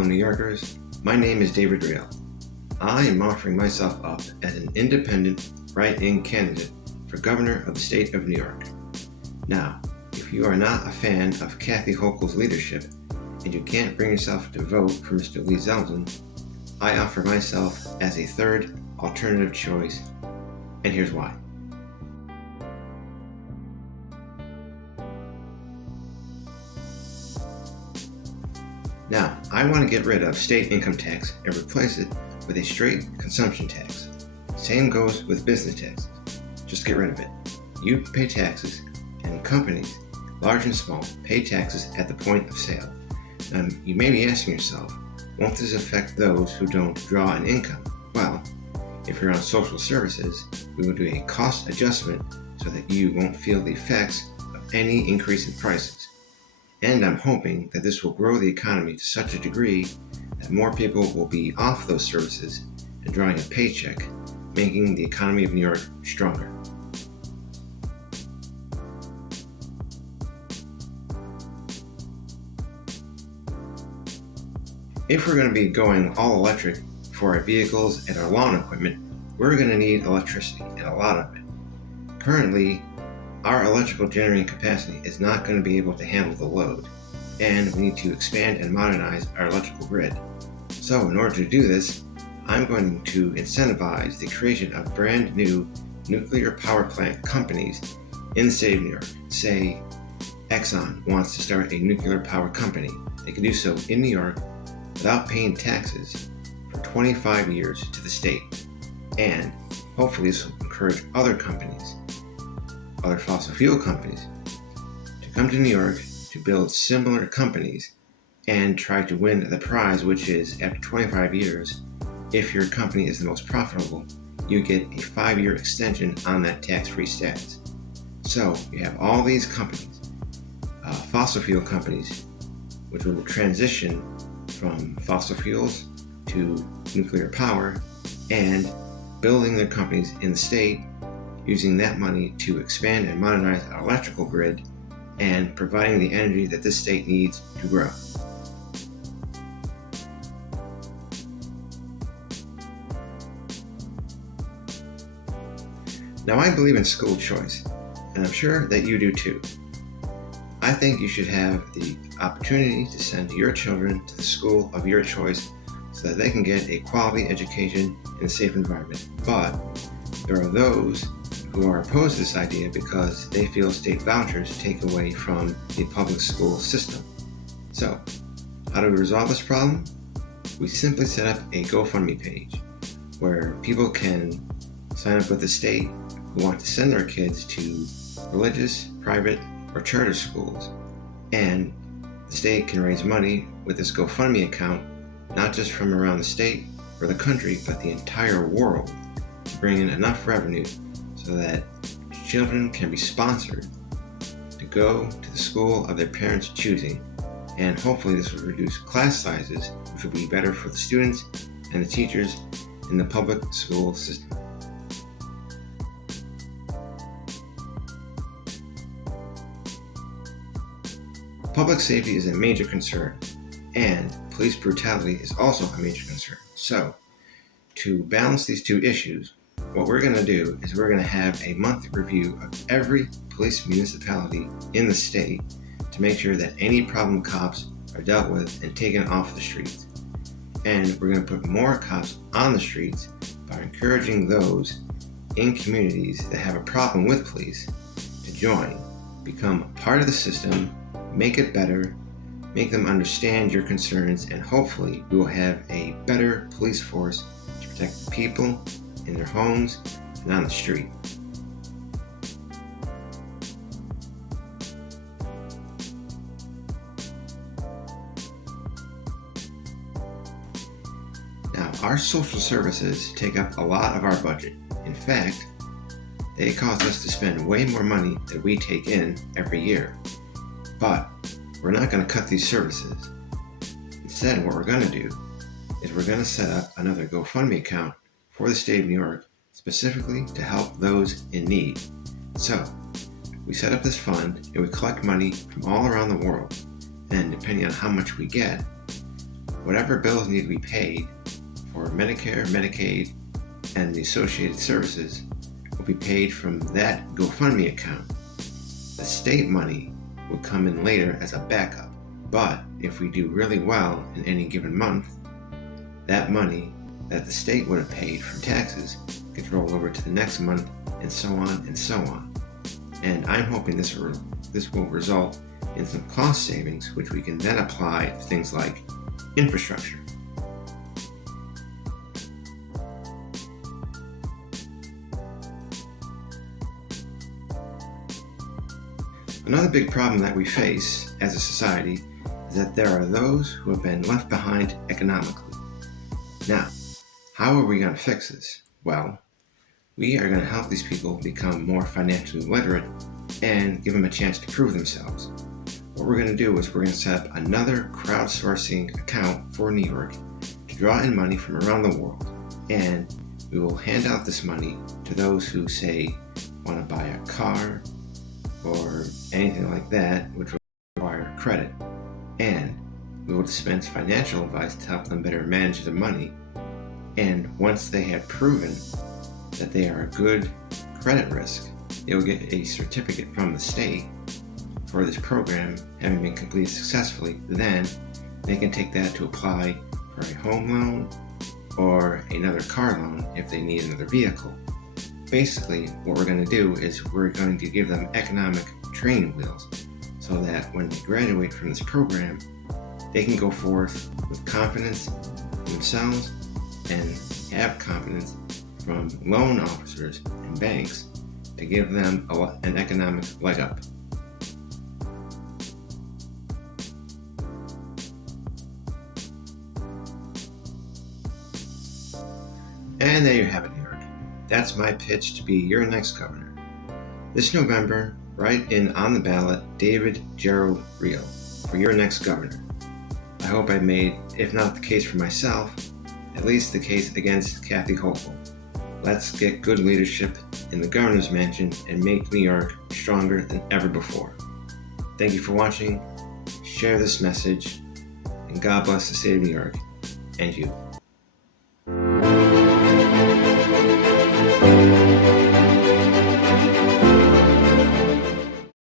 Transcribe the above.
fellow New Yorkers. My name is David Reale. I am offering myself up as an independent, write-in candidate for governor of the state of New York. Now, if you are not a fan of Kathy Hochul's leadership and you can't bring yourself to vote for Mr. Lee Zeldin, I offer myself as a third alternative choice, and here's why. Now, I want to get rid of state income tax and replace it with a straight consumption tax. Same goes with business tax. Just get rid of it. You pay taxes, and companies, large and small, pay taxes at the point of sale. Now, you may be asking yourself, won't this affect those who don't draw an income? Well, if you're on social services, we will do a cost adjustment so that you won't feel the effects of any increase in prices. And I'm hoping that this will grow the economy to such a degree that more people will be off those services and drawing a paycheck, making the economy of New York stronger. If we're going to be going all electric for our vehicles and our lawn equipment, we're going to need electricity, and a lot of it. Currently, our electrical generating capacity is not going to be able to handle the load, and we need to expand and modernize our electrical grid. So in order to do this, I'm going to incentivize the creation of brand new nuclear power plant companies in the state of New York. Say, Exxon wants to start a nuclear power company. They can do so in New York without paying taxes for 25 years to the state. And hopefully this will encourage other companies, other fossil fuel companies, to come to New York to build similar companies and try to win the prize, which is after 25 years, if your company is the most profitable, you get a 5-year extension on that tax-free status. So you have all these companies, fossil fuel companies, which will transition from fossil fuels to nuclear power, and building their companies in the state, using that money to expand and modernize our electrical grid and providing the energy that this state needs to grow. Now, I believe in school choice, and I'm sure that you do too. I think you should have the opportunity to send your children to the school of your choice so that they can get a quality education in a safe environment. But there are those who are opposed to this idea because they feel state vouchers take away from the public school system. So, how do we resolve this problem? We simply set up a GoFundMe page where people can sign up with the state who want to send their kids to religious, private, or charter schools, and the state can raise money with this GoFundMe account, not just from around the state or the country, but the entire world, to bring in enough revenue so that children can be sponsored to go to the school of their parents' choosing. And hopefully this will reduce class sizes, which will be better for the students and the teachers in the public school system. Public safety is a major concern, and police brutality is also a major concern. So, to balance these two issues, what we're going to do is we're going to have a monthly review of every police municipality in the state to make sure that any problem cops are dealt with and taken off the streets. And we're going to put more cops on the streets by encouraging those in communities that have a problem with police to join, become a part of the system, make it better, make them understand your concerns, and hopefully we will have a better police force to protect the people in their homes and on the street. Now, our social services take up a lot of our budget. In fact, they cause us to spend way more money than we take in every year. But we're not going to cut these services. Instead, what we're going to do is we're going to set up another GoFundMe account for the state of New York specifically to help those in need. So, we set up this fund and we collect money from all around the world, and depending on how much we get, whatever bills need to be paid for Medicare, Medicaid, and the associated services will be paid from that GoFundMe account. The state money will come in later as a backup, but if we do really well in any given month, that money that the state would have paid from taxes gets rolled over to the next month, and so on and so on. And I'm hoping this will result in some cost savings, which we can then apply to things like infrastructure. Another big problem that we face as a society is that there are those who have been left behind economically. Now, how are we going to fix this? Well, we are going to help these people become more financially literate and give them a chance to prove themselves. What we're going to do is we're going to set up another crowdsourcing account for New York to draw in money from around the world, and we will hand out this money to those who, say, want to buy a car or anything like that, which will require credit, and we will dispense financial advice to help them better manage their money. And once they have proven that they are a good credit risk, they will get a certificate from the state for this program having been completed successfully. Then they can take that to apply for a home loan or another car loan if they need another vehicle. Basically, what we're going to do is we're going to give them economic training wheels so that when they graduate from this program, they can go forth with confidence in themselves and have confidence from loan officers and banks to give them an economic leg up. And there you have it, New York. That's my pitch to be your next governor. This November, write in on the ballot David Gerald Reale for your next governor. I hope I made, if not the case for myself, at least the case against Kathy Hochul. Let's get good leadership in the governor's mansion and make New York stronger than ever before. Thank you for watching. Share this message, and God bless the state of New York and you.